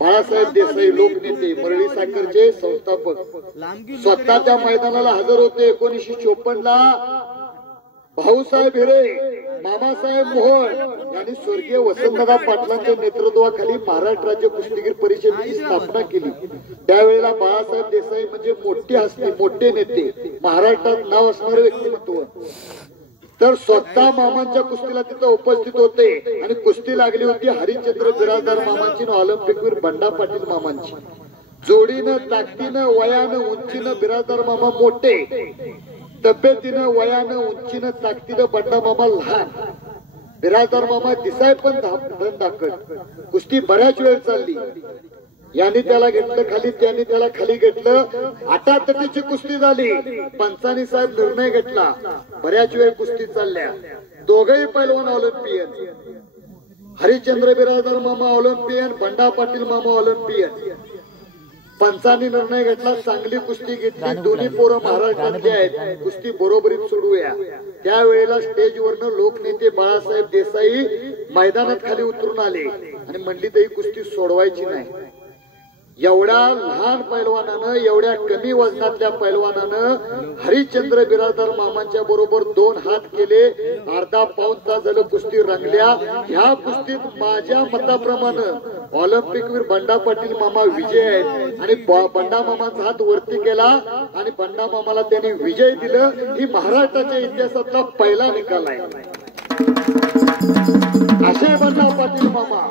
बाळासाहेब देसाई लोकनेते मरळी साखरचे संस्थापक स्वतःच्या मैदानाला हजर होते। 1954 ला भाऊसाहेब हिरे, मामासाहेब मोहोळ यांनी स्वर्गीय वसंतदादा पाटलांच्या नेतृत्वाखाली महाराष्ट्र राज्य कुस्तीगीर परिषदेची स्थापना केली। त्यावेळेला बाळासाहेब देसाई म्हणजे मोठी हस्ती, मोठे नेते, महाराष्ट्रात नाव असणारे व्यक्तिमत्व। तर स्वतः मामांच्या कुस्तीला तिथे उपस्थित होते आणि कुस्ती लागली होती हरिश्चंद्र बिराजदार मामांची आणि ऑलिम्पिकवीर बंडा पाटील मामांची। जोडीनं, ताकदीनं, वयानं, उंचीनं बिराजदार मामा मोठे, तब्येतीनं, वयानं, उंचीनं, ताकदीनं बंडा मामा लहान। बिराजदार मामा दिसाय पण धाकट। कुस्ती बऱ्याच वेळ चालली। यांनी त्याला घेतलं खाली, त्यांनी त्याला खाली घेतलं। आटातटीची कुस्ती झाली। पंचानी साहेब निर्णय घेतला। बऱ्याच वेळ कुस्ती चालल्या। दोघेही पैलवान ऑलिम्पियन, हरिश्चंद्र बिराजदार मामा ऑलिम्पियन, बंडा पाटील मामा ऑलिम्पियन। पंचांनी निर्णय घेतला, चांगली कुस्ती घेतली, दोन्ही पोरं महाराष्ट्रातले आहेत, कुस्ती बरोबरीत सोडूया। त्यावेळेला स्टेजवरनं लोकनेते बाळासाहेब देसाई मैदानात खाली उतरून आले आणि म्हणली तरी कुस्ती सोडवायची नाही। एवढ्या लहान पैलवानानं, एवढ्या कमी वजनातल्या पैलवानानं हरिश्चंद्र बिराजदार मामांच्या बरोबर 2 हात केले। अर्धा पाऊण तास झालं कुस्ती रंगल्या। ह्या कुस्तीत माझ्या मताप्रमाणे ऑलिम्पिकवीर बंडा पाटील मामा विजय आहेत आणि बंडा मामांचा हात वरती केला आणि बंडा मामाला त्यांनी विजय दिलं। ही महाराष्ट्राच्या इतिहासातला पहिला निकाल आहे। असे बंडा पाटील मामा